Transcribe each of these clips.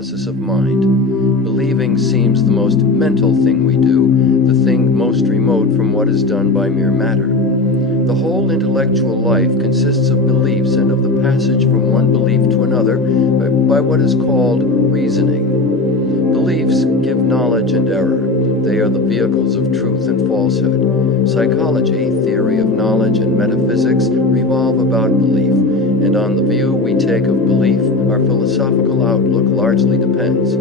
analysis of mind. Believing seems the most mental thing we do, the thing most remote from what is done by mere matter. The whole intellectual life consists of beliefs and of the passage from one belief to another by what is called reasoning. Beliefs give knowledge and error. They are the vehicles of truth and falsehood. Psychology, theory of knowledge, and metaphysics revolve about belief, and on the view we take of belief, our philosophical outlook largely depends.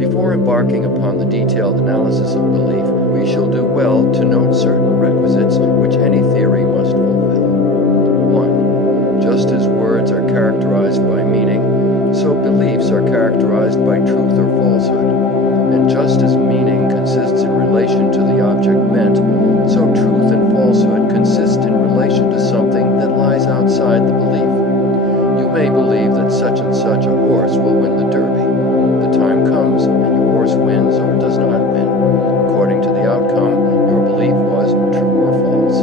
Before embarking upon the detailed analysis of belief, we shall do well to note certain requisites which any theory must fulfill. 1. Just as words are characterized by meaning, so beliefs are characterized by truth or falsehood. And just as meaning consists in relation to the object meant, so truth and falsehood consist in relation to something that lies outside the belief. You may believe that such and such a horse will win the Derby. The time comes, and your horse wins or does not win. According to the outcome, your belief was true or false.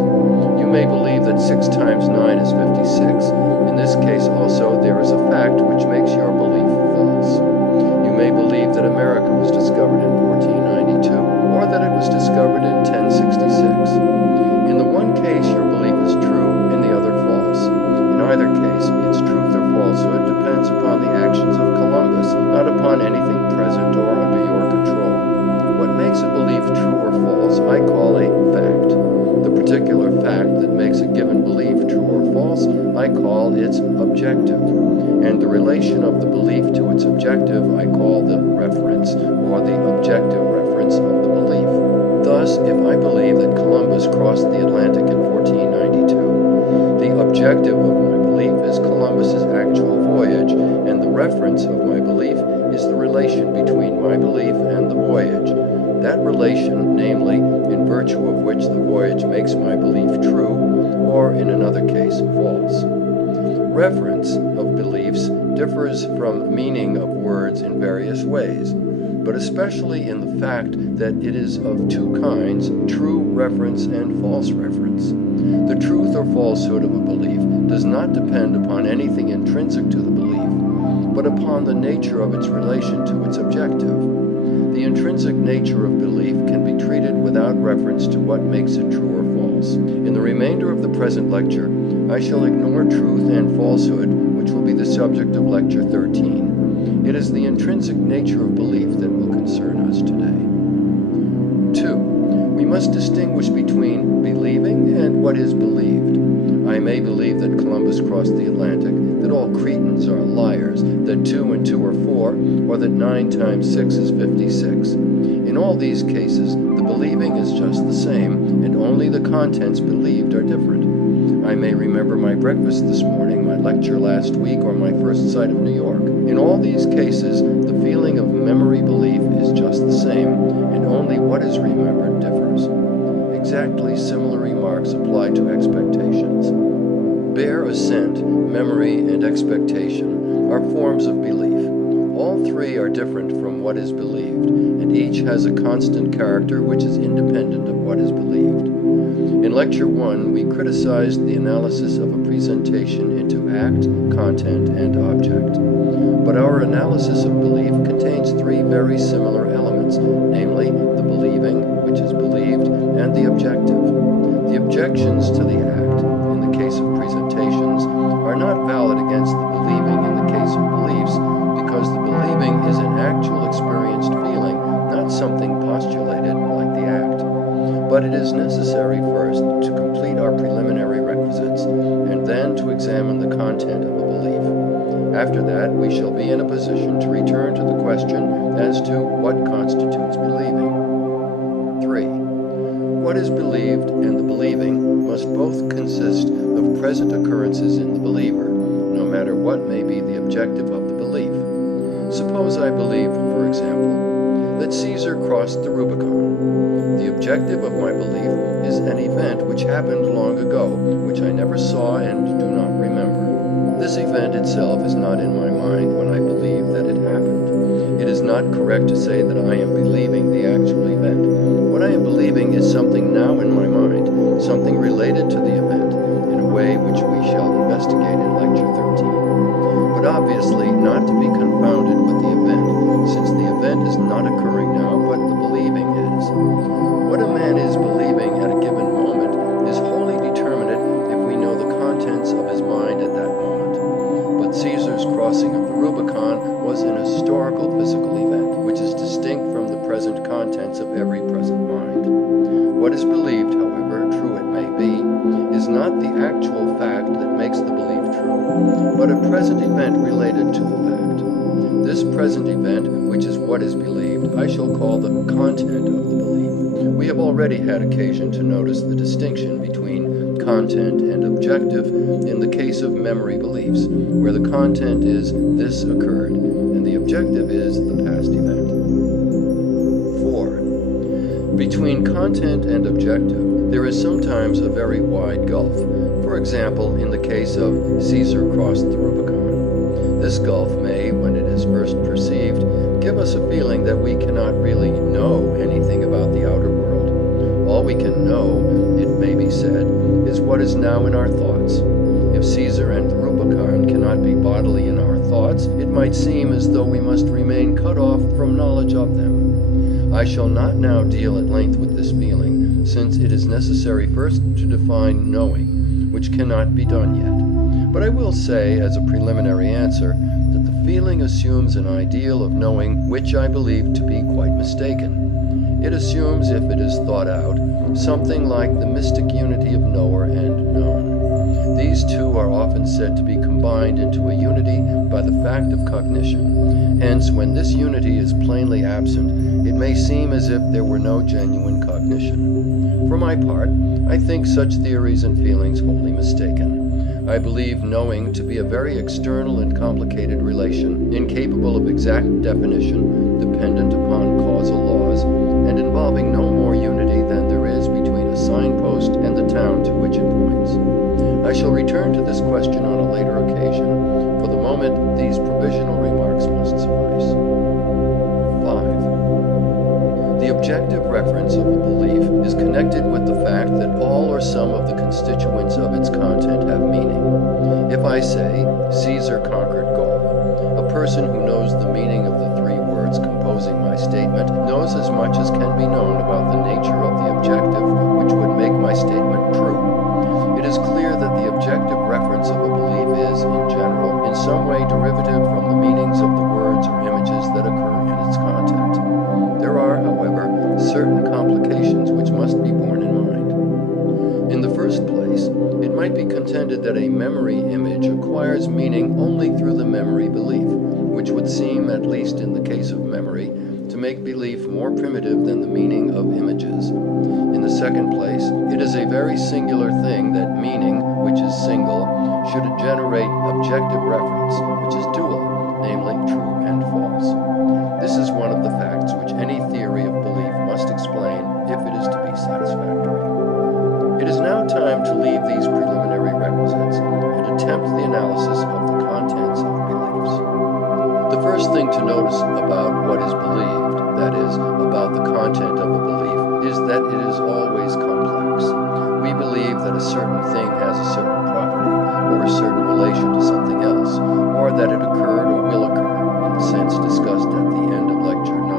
You may believe that 6 times 9 is 56. In this case also, there is a fact which makes your belief false. You may believe that America was discovered in 1492, or that it was discovered in 1066. In the one case, your belief is true, in the other false. In either case, its truth or falsehood depends upon the actions of Columbus, not upon anything present or under your control. What makes a belief true or false, I call a fact. The particular fact that makes a given belief true or false, I call its objective. And the relation of the belief to its objective I call the reference, or the objective reference of the belief. Thus, if I believe that Columbus crossed the Atlantic in 1492, the objective of my belief is Columbus's actual voyage, and the reference of my belief is the relation between my belief and the voyage. That relation, namely, in virtue of which the voyage makes my belief true, or in another case, false. Reference of beliefs differs from meaning of words in various ways, but especially in the fact that it is of two kinds, true reference and false reference. The truth or falsehood of a belief does not depend upon anything intrinsic to the belief, but upon the nature of its relation to its objective. The intrinsic nature of belief can be treated without reference to what makes it true or false. In the remainder of the present lecture, I shall ignore truth and falsehood, which will be the subject of Lecture 13. It is the intrinsic nature of belief that will concern us today. 2. We must distinguish between believing and what is believed. I may believe that Columbus crossed the Atlantic, that all Cretans are liars, that 2 and 2 are 4, or that 9 times 6 is 56. In all these cases, the believing is just the same, and only the contents believed are different. I may remember my breakfast this morning, my lecture last week, or my first sight of New York. In all these cases, the feeling of memory belief is just the same, and only what is remembered differs. Exactly similar remarks apply to expectations. Bare assent, memory, and expectation are forms of belief. All three are different from what is believed, and each has a constant character which is independent of what is believed. In Lecture 1, we criticized the analysis of a presentation into act, content, and object. But our analysis of belief contains three very similar elements, namely the believing, which is believed, and the objective. The objections to the act, in the case of presentations, are not valid against the believing in the case of beliefs, because the believing is an actual experienced feeling, not something postulated like the act. But it is necessary first to complete our preliminary requisites, and then to examine the content of a belief. After that, we shall be in a position to return to the question as to what constitutes believing. 3. What is believed and the believing must both consist of present occurrences in the believer, no matter what may be the objective of the belief. Suppose I believe, for example, that Caesar crossed the Rubicon. The objective of my belief is an event which happened long ago, which I never saw and do not remember. This event itself is not in my mind when I believe that it happened. It is not correct to say that I am believing the actual event. What I am believing is something now in my mind, something related to the event, in a way which we shall investigate in Lecture 13. But obviously not to be confounded with the event. not occurring now, but the believing is. What a man is believing at a given moment is wholly determinate if we know the contents of his mind at that moment. But Caesar's crossing of the Rubicon was an historical physical event, which is distinct from the present contents of every present mind. What is believed, however true it may be, is not the actual fact that makes the belief true, but a present event related to the fact. This present event, which is what is believed, I shall call the content of the belief. We have already had occasion to notice the distinction between content and objective in the case of memory beliefs, where the content is "this occurred," and the objective is the past event. 4. Between content and objective, there is sometimes a very wide gulf. For example, in the case of Caesar crossed the Rubicon. This gulf may, when it is first perceived, give us a feeling that we cannot really know anything about the outer world. All we can know, it may be said, is what is now in our thoughts. If Caesar and the Rubicon cannot be bodily in our thoughts, it might seem as though we must remain cut off from knowledge of them. I shall not now deal at length with this feeling, since it is necessary first to define knowing, which cannot be done yet. But I will say, as a preliminary answer, that the feeling assumes an ideal of knowing which I believe to be quite mistaken. It assumes, if it is thought out, something like the mystic unity of knower and known. These two are often said to be combined into a unity by the fact of cognition. Hence, when this unity is plainly absent, it may seem as if there were no genuine cognition. For my part, I think such theories and feelings wholly mistaken. I believe knowing to be a very external and complicated relation, incapable of exact definition, dependent upon causal laws, and involving no more unity than there is between a signpost and the town to which it points. I shall return to this question on a later occasion. For the moment, these provisional remarks must suffice. 5. The objective reference of a belief is connected with the fact that all or some of the constituents of its content have meaning. If I say, Caesar conquered Gaul, a person who knows the meaning of the three words composing my statement knows as much as can be known about the nature of the objective which would make my statement true. It is clear that the objective reference of a belief is, in general, in some way derivative from the meanings of the words or images that occur in its content. There are, however, certain complications which must be borne in mind. In the first place, it might be contended that a memory image acquires meaning only through the memory belief, which would seem, at least in the case of memory, to make belief more primitive than the meaning of images. In the second place, it is a very singular thing that meaning, which is single, should generate objective reference, which is dual, namely true and false. This is one of the facts which any theory of belief must explain if it is to be satisfactory. It is now time to leave these preliminary requisites and attempt the analysis of the contents of beliefs. The first thing to notice about what is believed, that is, about the content of a belief, is that it is always complex. We believe that a certain thing has a certain property, or a certain relation to something else, or that it occurred or will occur, in the sense discussed at the end of Lecture 9.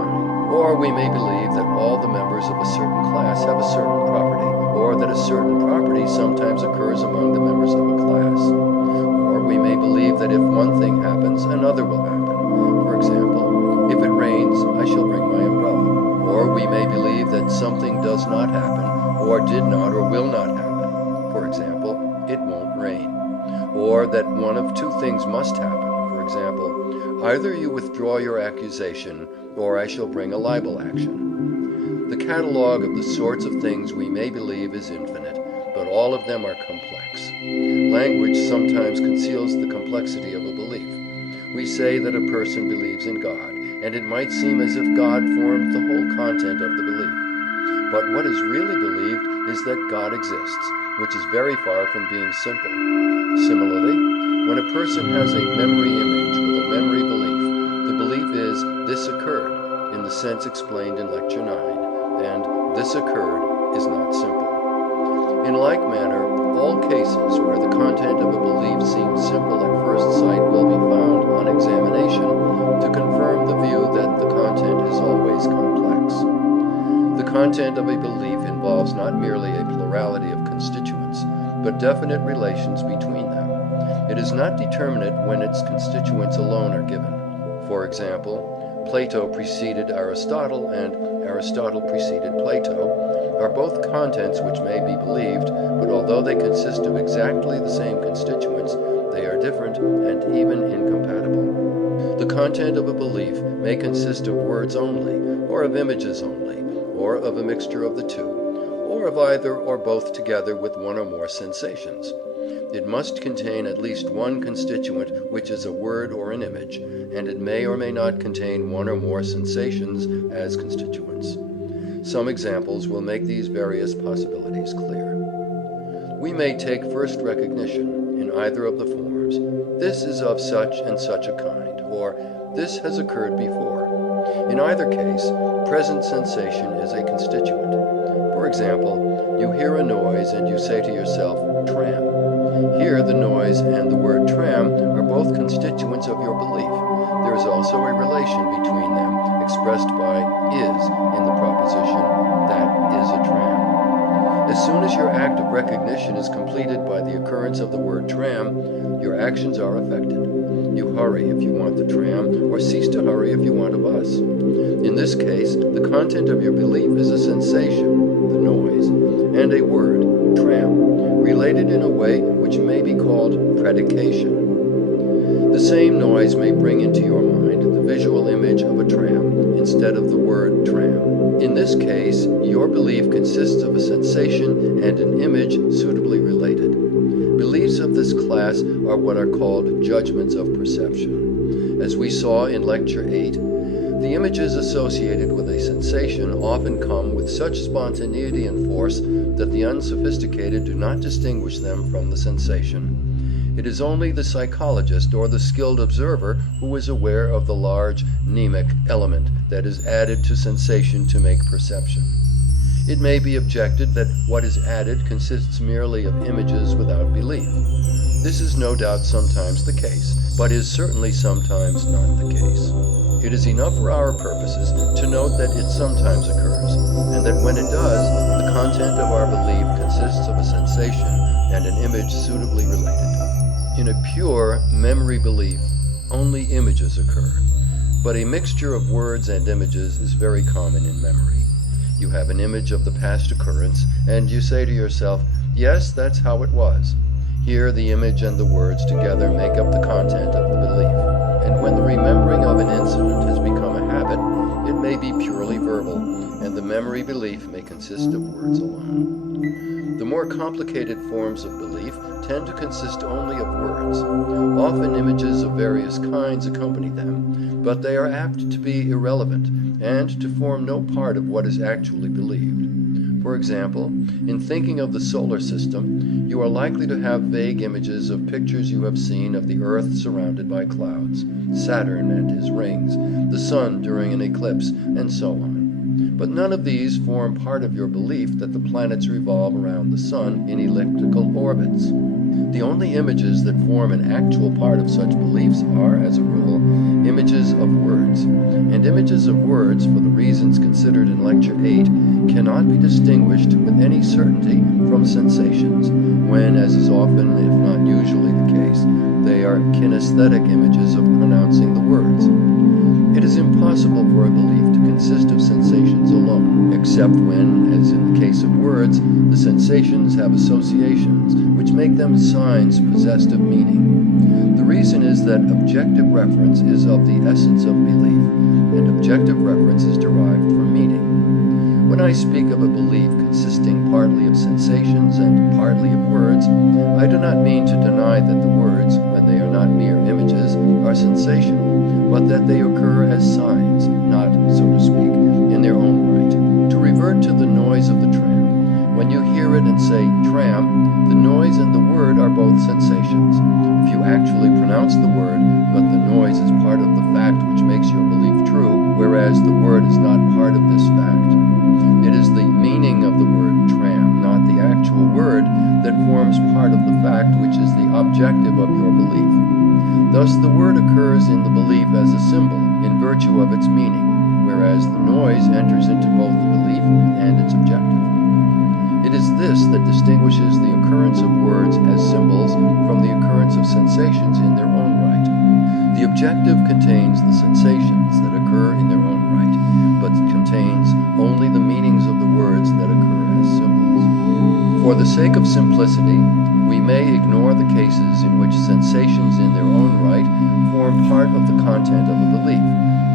Or we may believe that all the members of a certain class have a certain property, or that a certain property sometimes occurs among the members of a class. Or we may believe that if one thing happens, another will happen. For example, if it rains, I shall bring my umbrella. Or we may believe that something does not happen, or did not or will not happen. For example, it won't rain. Or that one of two things must happen. For example, either you withdraw your accusation, or I shall bring a libel action. The catalogue of the sorts of things we may believe is infinite, but all of them are complex. Language sometimes conceals the complexity of a belief. We say that a person believes in God, and it might seem as if God formed the whole content of the belief. But what is really believed is that God exists, which is very far from being simple. Similarly, when a person has a memory image with a memory belief, the belief is "this occurred," in the sense explained in Lecture 9, and "this occurred" is not simple. In like manner, all cases where the content of a belief seems simple at first sight will be found on examination to confirm the view that the content is always content of a belief involves not merely a plurality of constituents, but definite relations between them. It is not determinate when its constituents alone are given. For example, Plato preceded Aristotle and Aristotle preceded Plato are both contents which may be believed, but although they consist of exactly the same constituents, they are different and even incompatible. The content of a belief may consist of words only, or of images only, or of a mixture of the two, or of either or both together with one or more sensations. It must contain at least one constituent which is a word or an image, and it may or may not contain one or more sensations as constituents. Some examples will make these various possibilities clear. We may take first recognition in either of the forms, "This is of such and such a kind," or "This has occurred before." In either case, present sensation is a constituent. For example, you hear a noise and you say to yourself, "Tram." Here the noise and the word tram are both constituents of your belief. There is also a relation between them expressed by is in the proposition, "That is a tram." As soon as your act of recognition is completed by the occurrence of the word tram, your actions are affected. You hurry if you want the tram, or cease to hurry if you want a bus. In this case, the content of your belief is a sensation, the noise, and a word, tram, related in a way which may be called predication. The same noise may bring into your mind the visual image of a tram instead of the word tram. In this case, your belief consists of a sensation and an image suitably related. Beliefs of this class are what are called judgments of perception. As we saw in Lecture 8, the images associated with a sensation often come with such spontaneity and force that the unsophisticated do not distinguish them from the sensation. It is only the psychologist or the skilled observer who is aware of the large mnemic element that is added to sensation to make perception. It may be objected that what is added consists merely of images without belief. This is no doubt sometimes the case, but is certainly sometimes not the case. It is enough for our purposes to note that it sometimes occurs, and that when it does, the content of our belief consists of a sensation and an image suitably related. In a pure memory belief, only images occur, but a mixture of words and images is very common in memory. You have an image of the past occurrence, and you say to yourself, "Yes, that's how it was." Here the image and the words together make up the content of the belief, and when the remembering of an incident has become a habit, it may be purely verbal, and the memory belief may consist of words alone. The more complicated forms of belief tend to consist only of words. Often images of various kinds accompany them, but they are apt to be irrelevant and to form no part of what is actually believed. For example, in thinking of the solar system, you are likely to have vague images of pictures you have seen of the Earth surrounded by clouds, Saturn and his rings, the Sun during an eclipse, and so on. But none of these form part of your belief that the planets revolve around the Sun in elliptical orbits. The only images that form an actual part of such beliefs are, as a rule, images of words. And images of words, for the reasons considered in Lecture 8, cannot be distinguished with any certainty from sensations, when, as is often, if not usually the case, they are kinesthetic images of pronouncing the words. It is impossible for a belief to consist of sensations alone, except when, as in the case of words, the sensations have associations which make them signs possessed of meaning. The reason is that objective reference is of the essence of belief, and objective reference is derived from meaning. When I speak of a belief consisting partly of sensations and partly of words, I do not mean to deny that the words, when they are not mere images, are sensational, but that they occur as signs, not, so to speak, in their own right. To revert to the noise of the tram, when you hear it and say tram, the noise and the word are both sensations. If you actually pronounce the word, but the noise is part of the fact which makes your belief true, whereas the word is not part of this fact. It is the meaning of the word tram, not the actual word, that forms part of the fact which is the objective of your belief. Thus the word occurs in the belief as a symbol, in virtue of its meaning, whereas the noise enters into both the belief and its objective. It is this that distinguishes the occurrence of words as symbols from the occurrence of sensations in their own right. The objective contains the sensations that occur in their own right, but contains only the meanings of the words that occur as symbols. For the sake of simplicity, we may ignore the cases in which sensations in their own right form part of the content of a belief,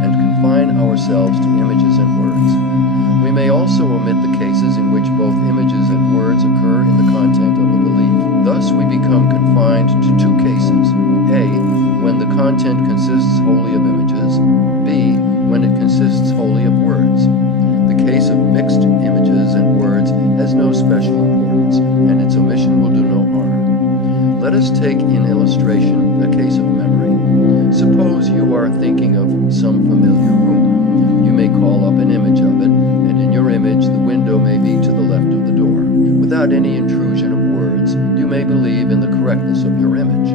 and confine ourselves to images and words. We may also omit the cases in which both images and words occur in the content of a belief. Thus we become confined to two cases: A, when the content consists wholly of images; B, when it consists wholly of words. The case of mixed images and words has no special importance, and its omission will do no harm. Let us take in illustration a case of memory. Suppose you are thinking of some familiar room. You may call up an image of it, and in your image the window may be to the left of the door. Without any intrusion of words, you may believe in the correctness of your image.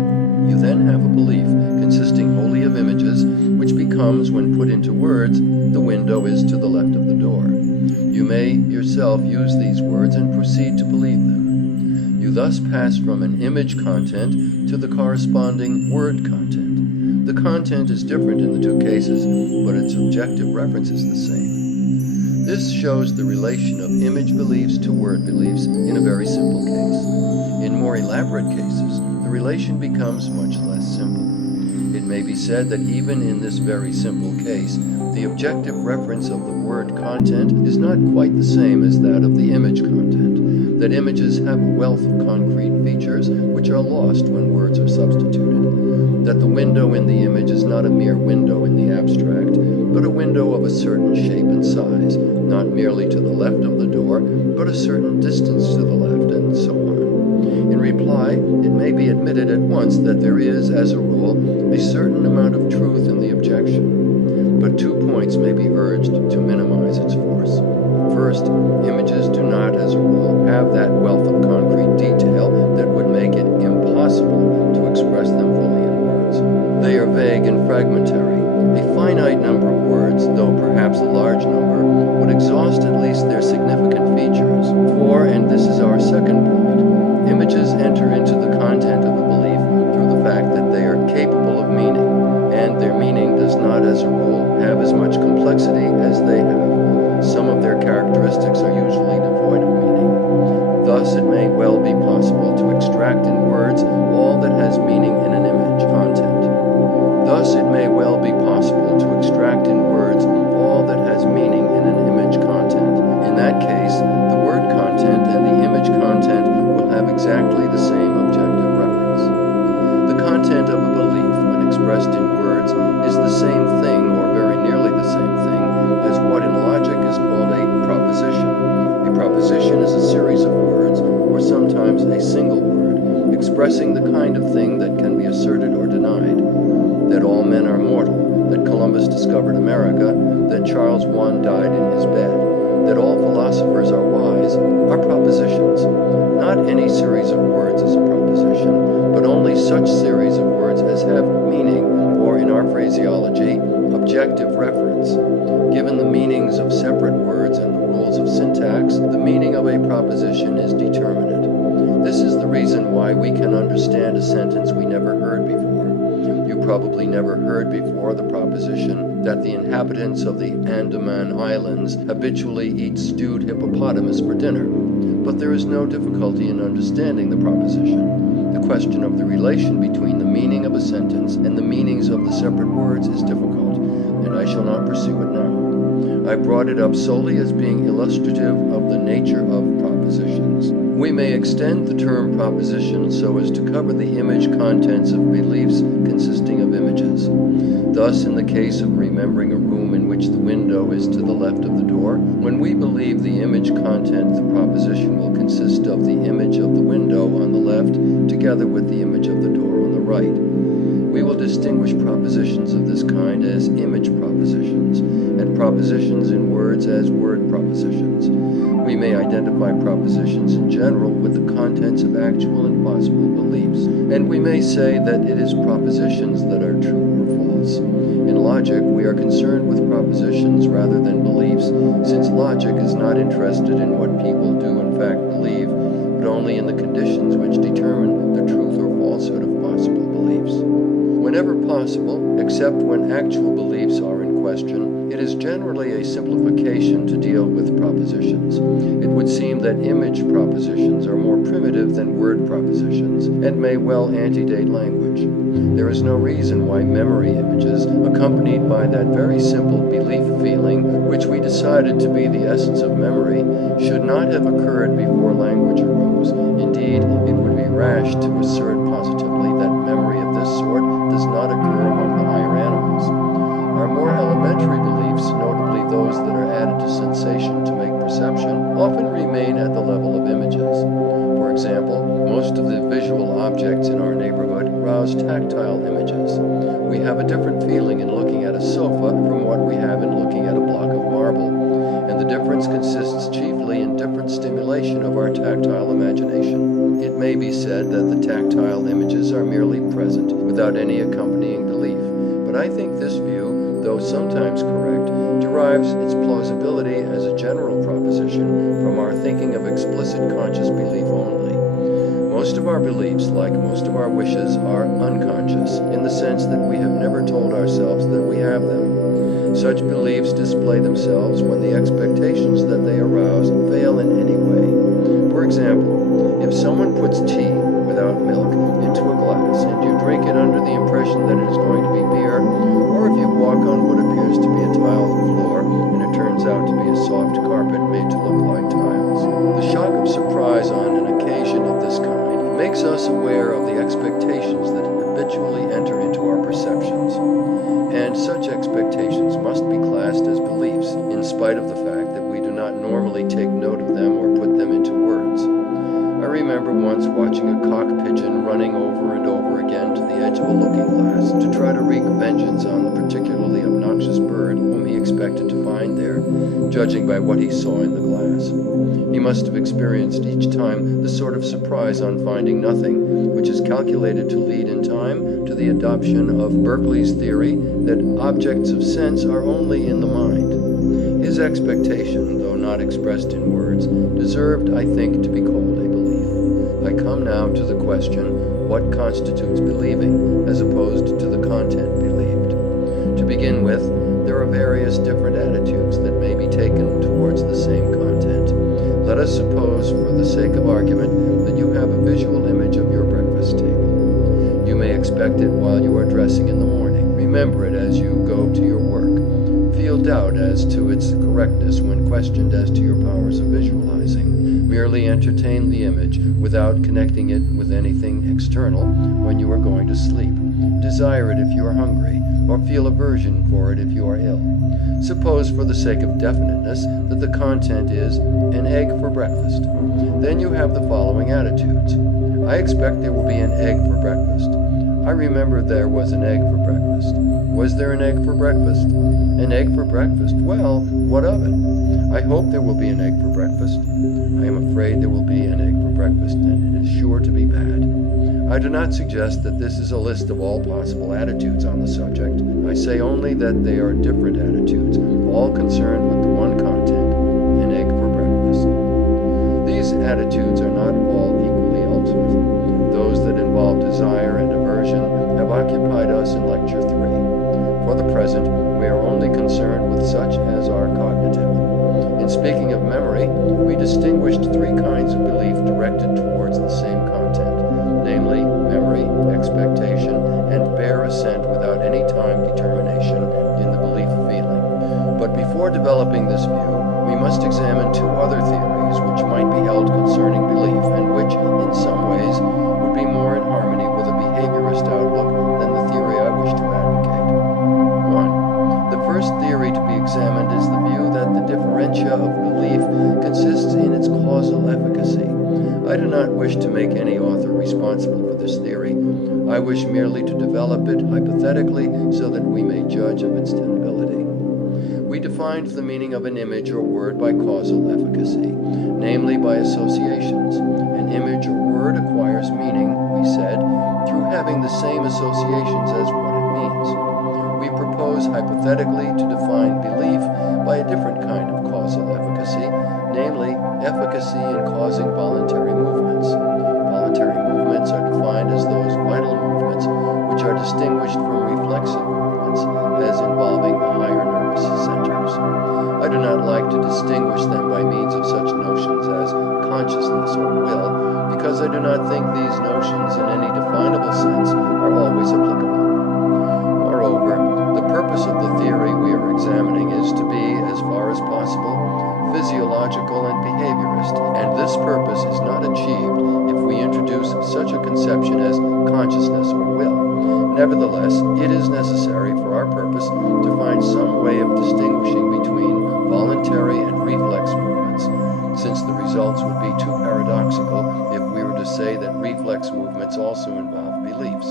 You then have a belief consisting wholly of images, which becomes, when put into words, the window is to the left of the door. You may yourself use these words and proceed to believe them. You thus pass from an image content to the corresponding word content. The content is different in the two cases, but its objective reference is the same. This shows the relation of image beliefs to word beliefs in a very simple case. In more elaborate cases, the relation becomes much less simple. It may be said that even in this very simple case, the objective reference of the word content is not quite the same as that of the image content, that images have a wealth of concrete features which are lost when words are substituted, that the window in the image is not a mere window in the abstract, but a window of a certain shape and size, not merely to the left of the door, but a certain distance to the left, and so on. In reply, it may be admitted at once that there is, as a rule, a certain amount of truth in the objection. But 2 points may be urged to minimize its force. First, images do not, as a rule, have that wealth of concrete detail that would make it impossible to express them fully in words. They are vague and fragmentary. A finite number of words, though perhaps a large number, would exhaust at least their significant features. For, and this is our second point, images enter into the content of a belief through the fact that they are capable of meaning, and their meaning does not, as a rule, have as much complexity as they have. Some of their characteristics are usually devoid of meaning. Thus, it may well be possible to extract in words all that has meaning in an image content. Thus, it may well be possible to extract in words all that has meaning in an image content. In that case, the word content and the image content will have exactly the same objective reference. The content of a belief, when expressed in words, is the same thing, or very nearly the same thing, as what in logic is called a proposition. A proposition is a series of words, or sometimes a single word, expressing the kind of thing that can be asserted or denied. That all men are mortal, that Columbus discovered America, that Charles I died in his bed, that all philosophers are wise, are propositions. Not any series of words is a proposition, but only such series of words as have meaning, or in our phraseology, objective reference. Given the meanings of separate words and the rules of syntax, the meaning of a proposition is determinate. This is the reason why we can understand a sentence we never heard before. You probably never heard before the proposition that the inhabitants of the Andaman Islands habitually eat stewed hippopotamus for dinner, but there is no difficulty in understanding the proposition. The question of the relation between the meaning of a sentence and the meanings of the separate words is difficult, and I shall not pursue it now. I brought it up solely as being illustrative of the nature of propositions. We may extend the term proposition so as to cover the image contents of beliefs consisting of images. Thus, in the case of remembering a room in which the window is to the left of the door, when we believe the image content, the proposition will consist of the image of the window on the left together with the image of the door on the right. We will distinguish propositions of this kind as image propositions, and propositions in words as word propositions. We may identify propositions in general with the contents of actual and possible beliefs, and we may say that it is propositions that are true or false. In logic, we are concerned with propositions rather rather than beliefs, since logic is not interested in what people do in fact believe, but only in the conditions which determine the truth or falsehood of possible beliefs. Whenever possible, except when actual beliefs are in question, it is generally a simplification to deal with propositions. It would seem that image propositions are more primitive than word propositions, and may well antedate language. There is no reason why memory images, accompanied by that very simple belief feeling, which we decided to be the essence of memory, should not have occurred before language arose. Indeed, it would be rash to assert positively that memory of this sort does not occur among the higher animals. Our more elementary beliefs, notably those that are added to sensation to make perception, often remain at the level of images. For example, most of the visual objects in our neighborhood rouse tactile images. We have a different feeling in looking at a sofa from what we have in looking at a block of marble, and the difference consists chiefly in different stimulation of our tactile imagination. It may be said that the tactile images are merely present, without any accompanying belief, but I think this view, though sometimes correct, derives its plausibility as a general proposition from our thinking of explicit conscious belief only. Most of our beliefs, like most of our wishes, are unconscious, in the sense that we have never told ourselves that we have them. Such beliefs display themselves when the expectations that they arouse fail in any way. For example, if someone puts tea without milk into a glass and you drink it under the impression that it is going to be beer, or if you walk on what appears to be a tiled floor and it turns out to be a soft carpet made to look like tiles, the shock of surprise on an occasion of this kind makes us aware of the expectations that habitually enter into our perceptions, and such expectations must be classed as beliefs, in spite of the fact that we do not normally take note of them or put them into words. I remember once watching a cock pigeon running over and over again to the edge of a looking glass to try to wreak vengeance on the particularly obnoxious bird whom he expected to find there, judging by what he saw in the glass. He must have experienced each time the sort of surprise on finding nothing, which is calculated to lead in time to the adoption of Berkeley's theory that objects of sense are only in the mind. His expectation, though not expressed in words, deserved, I think, to be called a belief. I come now to the question, what constitutes believing, as opposed to the content believed? To begin with, there are various different attitudes that may be taken towards the same content. Let us suppose, for the sake of argument, that you have a visual image of your breakfast table. You may expect it while you are dressing in the morning. Remember it as you go to your work. Feel doubt as to its correctness when questioned as to your powers of visualizing. Merely entertain the image without connecting it with anything external when you are going to sleep. Desire it if you are hungry, or feel aversion for it if you are ill. Suppose, for the sake of definiteness, that the content is an egg for breakfast. Then you have the following attitudes. I expect there will be an egg for breakfast. I remember there was an egg for breakfast. Was there an egg for breakfast? An egg for breakfast? Well, what of it? I hope there will be an egg for breakfast. I am afraid there will be an egg for breakfast, and it is sure to be bad. I do not suggest that this is a list of all possible attitudes on the subject. I say only that they are different attitudes, all concerned with the one content, an egg for breakfast. These attitudes are not all equally ultimate. Those that involve desire and aversion have occupied us in Lecture 3. For the present, we are only concerned with such as are cognitive. In speaking of memory, we distinguished three kinds of belief directed towards the same content, namely memory, expectation, and bare assent without any time determination in the belief feeling. But before developing this view, we must examine two other theories which might be held concerning belief, and which, in some ways, would be more in harmony with a behaviorist outlook than the theory I wish to advocate. 1. The first theory to be examined is the view that the differentia of belief consists in its causal efficacy. I do not wish to make any author responsible for this theory. I wish merely to develop it hypothetically so that we may judge of its tenability. We defined the meaning of an image or word by causal efficacy, namely by associations. An image or word acquires meaning, we said, through having the same associations as what it means. We propose hypothetically to define belief by distinguish them by means of such notions as consciousness or will, because I do not think these notions in any definable sense are always applicable. Moreover, the purpose of the theory we are examining is to be, as far as possible, physiological and behaviorist, and this purpose is not achieved if we introduce such a conception as consciousness or will. Nevertheless, it is necessary for our purpose to find some way of distinguishing between voluntary and reflex movements, since the results would be too paradoxical if we were to say that reflex movements also involve beliefs.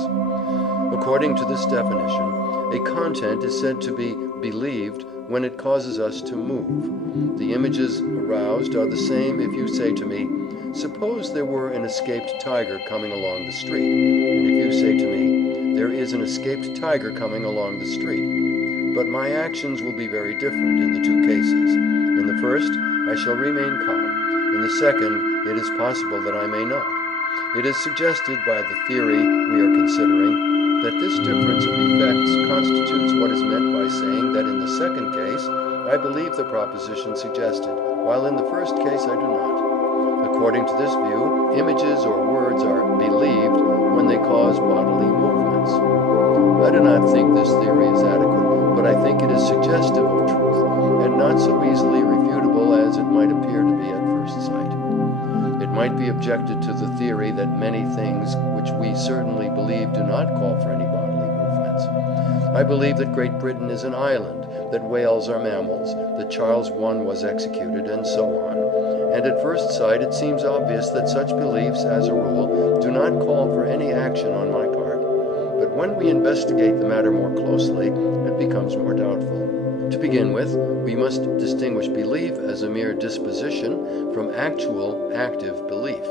According to this definition, a content is said to be believed when it causes us to move. The images aroused are the same if you say to me, "Suppose there were an escaped tiger coming along the street," and if you say to me, "There is an escaped tiger coming along the street." But my actions will be very different in the two cases. In the first, I shall remain calm. In the second, it is possible that I may not. It is suggested by the theory we are considering that this difference of effects constitutes what is meant by saying that in the second case, I believe the proposition suggested, while in the first case I do not. According to this view, images or words are believed when they cause bodily movements. I do not think this theory is adequate, but I think it is suggestive of truth, and not so easily refutable as it might appear to be at first sight. It might be objected to the theory that many things which we certainly believe do not call for any bodily movements. I believe that Great Britain is an island, that whales are mammals, that Charles I was executed, and so on. And at first sight it seems obvious that such beliefs, as a rule, do not call for any action on my part. But when we investigate the matter more closely, it becomes more doubtful. To begin with, we must distinguish belief as a mere disposition from actual, active belief.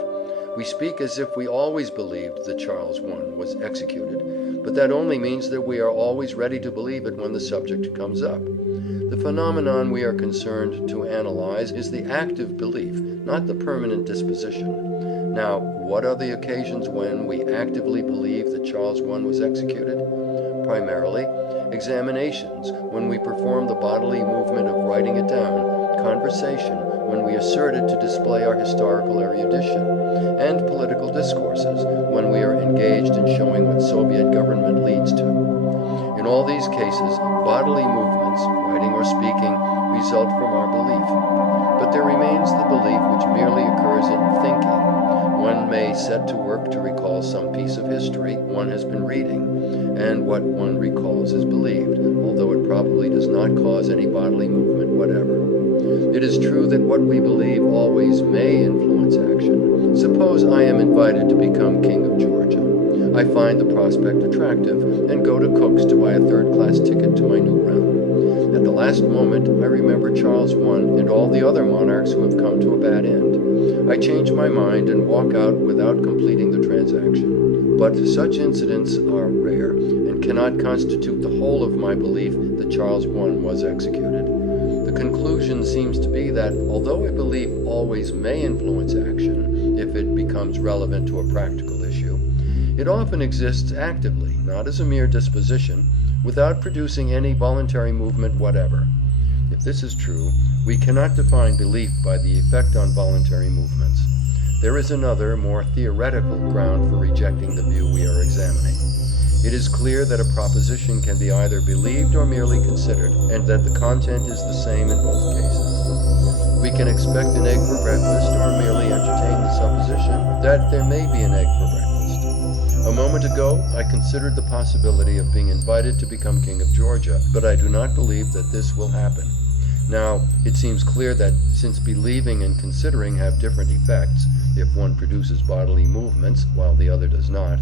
We speak as if we always believed that Charles I was executed, but that only means that we are always ready to believe it when the subject comes up. The phenomenon we are concerned to analyze is the active belief, not the permanent disposition. Now, what are the occasions when we actively believe that Charles I was executed? Primarily, examinations, when we perform the bodily movement of writing it down, conversation, when we assert it to display our historical erudition, and political discourses, when we are engaged in showing what Soviet government leads to. In all these cases, bodily movements, writing or speaking, result from our belief. But there remains the belief which merely occurs in thinking. One may set to work to recall some piece of history one has been reading, and what one recalls is believed, although it probably does not cause any bodily movement whatever. It is true that what we believe always may influence action. Suppose I am invited to become King of Georgia. I find the prospect attractive and go to Cook's to buy a third-class ticket to my new realm. At the last moment, I remember Charles I and all the other monarchs who have come to a bad end. I change my mind and walk out without completing the transaction. But such incidents are rare and cannot constitute the whole of my belief that Charles I was executed. The conclusion seems to be that, although a belief always may influence action, if it becomes relevant to a practical issue, it often exists actively, not as a mere disposition, without producing any voluntary movement whatever. If this is true, we cannot define belief by the effect on voluntary movements. There is another, more theoretical ground for rejecting the view we are examining. It is clear that a proposition can be either believed or merely considered, and that the content is the same in both cases. We can expect an egg for breakfast or merely entertain the supposition that there may be an egg for breakfast. A moment ago, I considered the possibility of being invited to become King of Georgia, but I do not believe that this will happen. Now, it seems clear that since believing and considering have different effects, if one produces bodily movements while the other does not,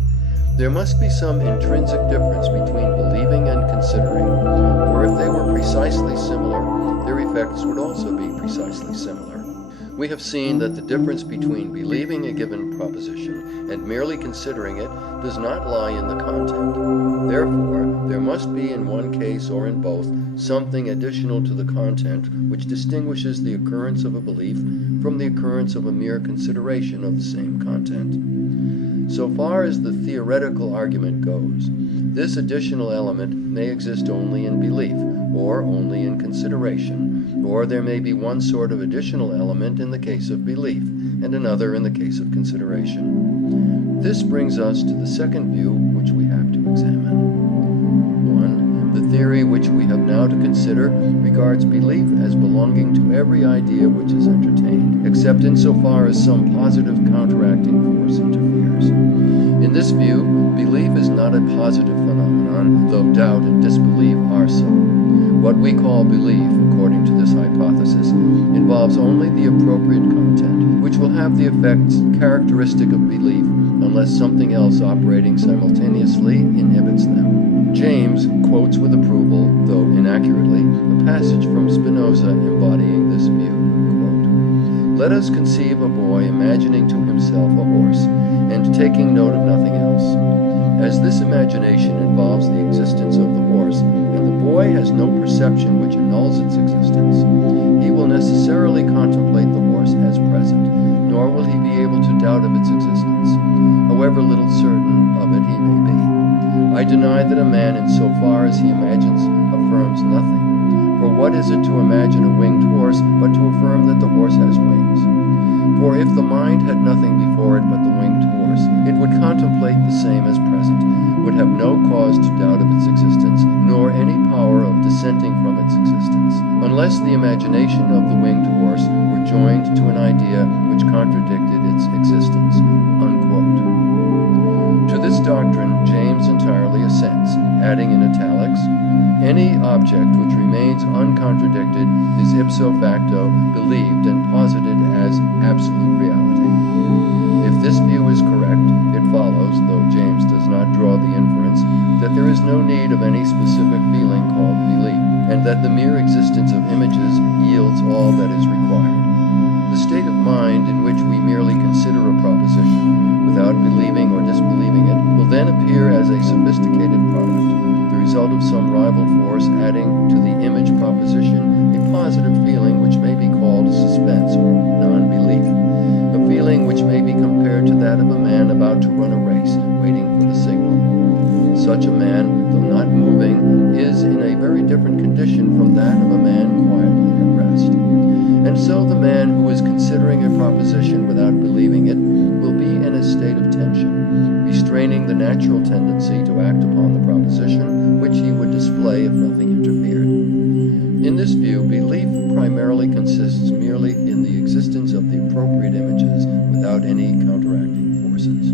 there must be some intrinsic difference between believing and considering, or if they were precisely similar, their effects would also be precisely similar. We have seen that the difference between believing a given proposition and merely considering it does not lie in the content. Therefore, there must be in one case or in both something additional to the content which distinguishes the occurrence of a belief from the occurrence of a mere consideration of the same content. So far as the theoretical argument goes, this additional element may exist only in belief, or only in consideration, or there may be one sort of additional element in the case of belief, and another in the case of consideration. This brings us to the second view which we have to examine. 1. The theory which we have now to consider regards belief as belonging to every idea which is entertained, except insofar as some positive counteracting force interferes. In this view, belief is not a positive phenomenon, though doubt and disbelief are so. What we call belief, according to this hypothesis, involves only the appropriate content, which will have the effects characteristic of belief unless something else operating simultaneously inhibits them. James quotes with approval, though inaccurately, a passage from Spinoza embodying this view. Quote, "Let us conceive a boy imagining to himself a horse, and taking note of nothing else. As this imagination involves the existence of the horse, and the boy has no perception which annuls its existence, he will necessarily contemplate the horse as present, nor will he be able to doubt of its existence, however little certain of it he may be. I deny that a man, in so far as he imagines, affirms nothing. For what is it to imagine a winged horse, but to affirm that the horse has wings? For if the mind had nothing before it but the winged horse, it would contemplate the same as present, would have no cause to doubt of its existence, nor any power of dissenting from its existence, unless the imagination of the winged horse were joined to an idea which contradicted its existence." Unquote. To this doctrine James entirely assents, adding in italics, "Any object which remains uncontradicted is ipso facto believed and posited as absolute reality." If this view is correct, it follows, though James does not draw the inference, that there is no need of any specific feeling called belief, and that the mere existence of images yields all that is required. The state of mind in which we merely consider a proposition, without believing or disbelieving it, will then appear as a sophisticated product, the result of some rival force adding to the image proposition a positive feeling which may be called suspense or non-belief, a feeling which may be compared to that of a man about to run a race, waiting for the signal. Such a man, though not moving, is in a very different condition from that of a man quietly at rest. And so the man who is considering a proposition without believing it will be in a state of tension, restraining the natural tendency to act upon the proposition which he would display if nothing interfered. In this view, belief primarily consists merely in the existence of the appropriate images without any counteracting forces.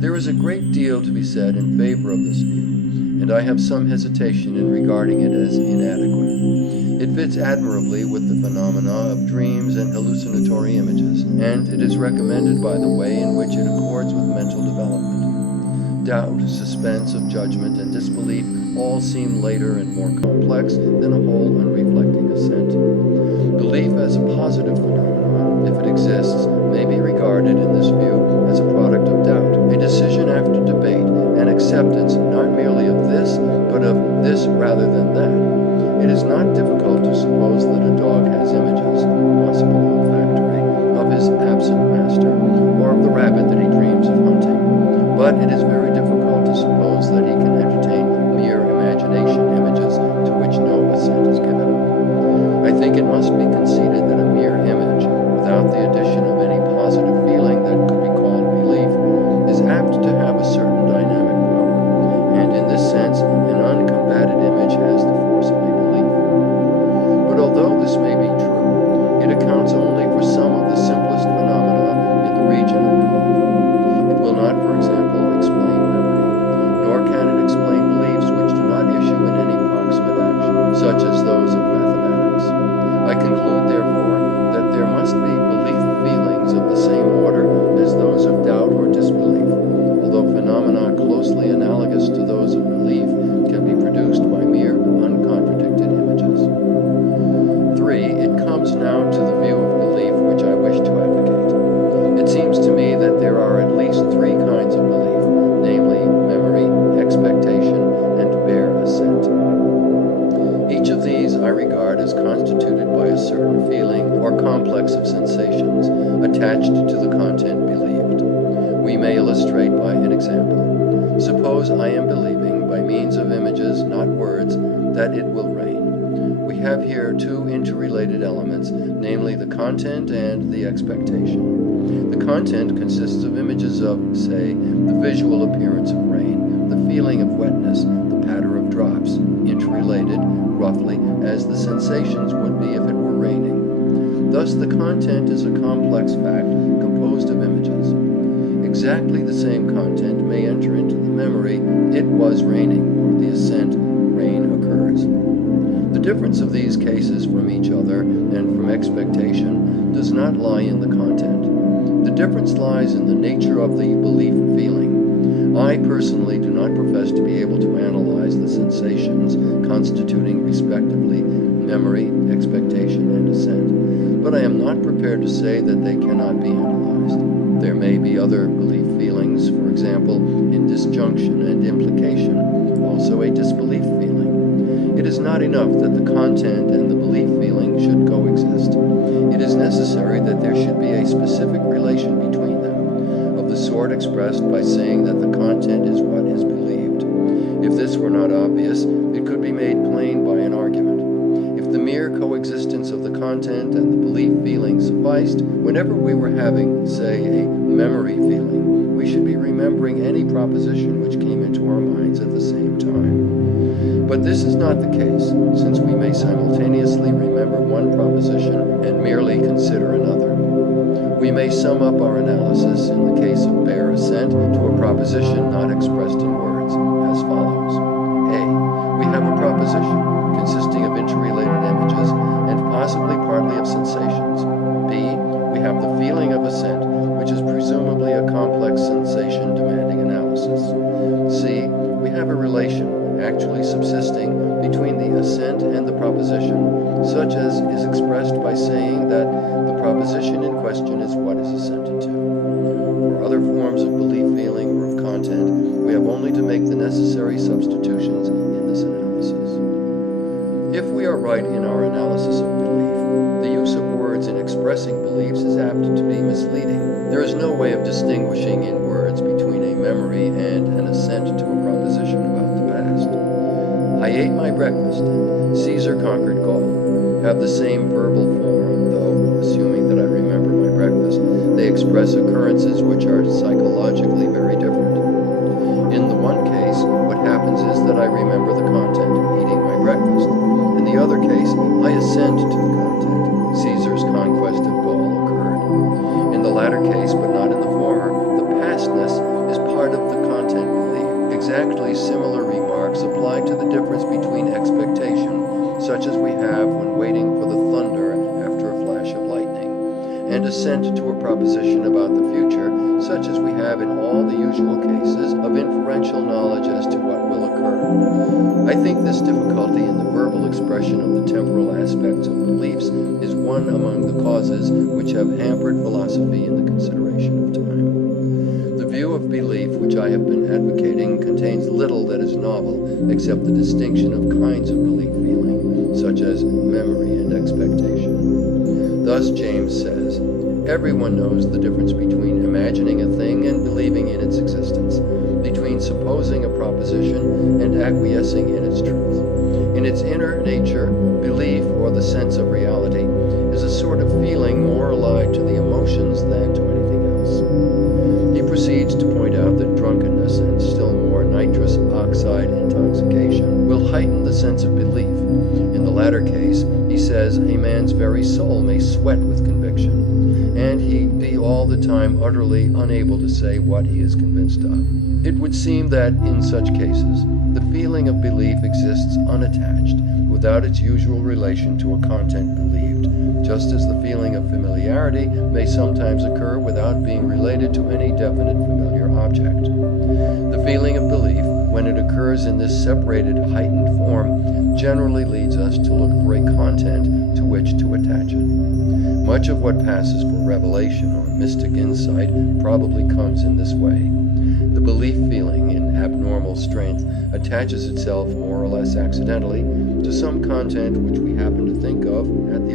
There is a great deal to be said in favor of this view, and I have some hesitation in regarding it as inadequate. It fits admirably with the phenomena of dreams and hallucinatory images, and it is recommended by the way in which it accords with mental development. Doubt, suspense of judgment, and disbelief all seem later and more complex than a whole unreflecting assent. Belief as a positive phenomenon, if it exists, may be regarded in this view as a product of doubt, a decision after debate, and acceptance not merely of this, but of this rather than that. It is not difficult to suppose that a dog has images, possible olfactory, of his absent master, or of the rabbit that he dreams of hunting. But it is very difficult to suppose that he can entertain mere imagination images to which no assent is given. I think it must be conceded that a mere image, without the addition of any positive feeling that could be called belief, is apt to have a certain dynamic power, and in this sense an uncombated image has the force of a belief. But although this may be true, it accounts only for some of the simplest phenomena in the region of belief. It will not, for example, explain memory, nor can it explain beliefs which do not issue in any proximate action, such as those of mathematics. I conclude, therefore, that there must be belief feelings of the same order as those of doubt or disbelief, although phenomena closely analogous to those of belief can be produced by mere uncontradicted images. 3. It comes now to the view of belief which I wish to advocate. It seems to me that there are at least three kinds of belief, namely memory, expectation, and bare assent. Each of these I regard as constituted by a certain feeling or complex of sensations attached to the content believed. We may illustrate by an example. Suppose I am believing, by means of images, not words, that it will rain. have here two interrelated elements, namely the content and the expectation. The content consists of images of, say, the visual appearance of rain, the feeling of wetness, the patter of drops, interrelated, roughly, as the sensations would be if it were raining. Thus, the content is a complex fact composed of images. Exactly the same content may enter into the memory, "It was raining," or the assent, "Rain occurs." The difference of these cases from each other and from expectation does not lie in the content. The difference lies in the nature of the belief feeling. I personally do not profess to be able to analyze the sensations constituting respectively memory, expectation, and assent, but I am not prepared to say that they cannot be analyzed. There may be other belief feelings, for example, in disjunction and implication, also a disbelief feeling. It is not enough that the content and the belief feeling should coexist. It is necessary that there should be a specific relation between them, of the sort expressed by saying that the content is what is believed. If this were not obvious, it could be made plain by an argument. If the mere coexistence of the content and the belief feeling sufficed, whenever we were having, say, a memory feeling, we should be remembering any proposition which came into our minds at the same time. But this is not the case, since we may simultaneously remember one proposition and merely consider another. We may sum up our analysis in the case of bare assent to a proposition not expressed in words, as follows. A. We have a proposition consisting of interrelated images and possibly partly of sensations. B. We have the feeling of assent, which is presumably a complex sensation demanding analysis. C. We have a relation, actually subsisting, between the assent and the proposition, such as is expressed by saying that the proposition in question is what is assented to. For other forms of belief feeling or of content, we have only to make the necessary substitutions in this analysis. If we are right in our analysis of belief, the use of words in expressing beliefs is apt to be misleading. There is no way of distinguishing in words between a memory and an assent to a proposition about the past. I ate my breakfast and Caesar conquered Gaul have the same verbal form, though, assuming that I remember my breakfast, they express occurrences which are psychologically very different. In the one case, what happens is that I remember the content, eating my breakfast. In the other case, I assent to the content. Caesar's conquest of Gaul occurred. In the latter case, but not in the former, the pastness is part of the content believed. Exactly similar remarks apply to the difference between expectation, such as we have when waiting for the thunder after a flash of lightning, and assent to a proposition about the future, such as we have in all the usual cases of inferential knowledge as to what will occur. I think this difficulty in the verbal expression of the temporal aspects of beliefs is one among the causes which have hampered philosophy in the consideration of time. The view of belief which I have been advocating contains little that is novel except the distinction of kinds of belief feeling, such as memory and expectation. Thus James says, everyone knows the difference between imagining a thing and believing in its existence, between supposing a proposition and acquiescing in its truth. In its inner nature, belief, or the sense of reality, is a sort of feeling more allied to the emotions than to anything else. He proceeds to point out that drunkenness and still more nitrous oxide intoxication will heighten the sense of belief. In the latter case, he says, a man's very soul may sweat with conviction, and he be all the time utterly unable to say what he is convinced of. It would seem that, in such cases, the feeling of belief exists unattached, without its usual relation to a content believed, just as the feeling of familiarity may sometimes occur without being related to any definite familiar object. The feeling of belief, when it occurs in this separated, heightened form, generally leads us to look for a content to which to attach it. Much of what passes for revelation or mystic insight probably comes in this way. The belief feeling in abnormal strength attaches itself more or less accidentally to some content which we happen to think of at the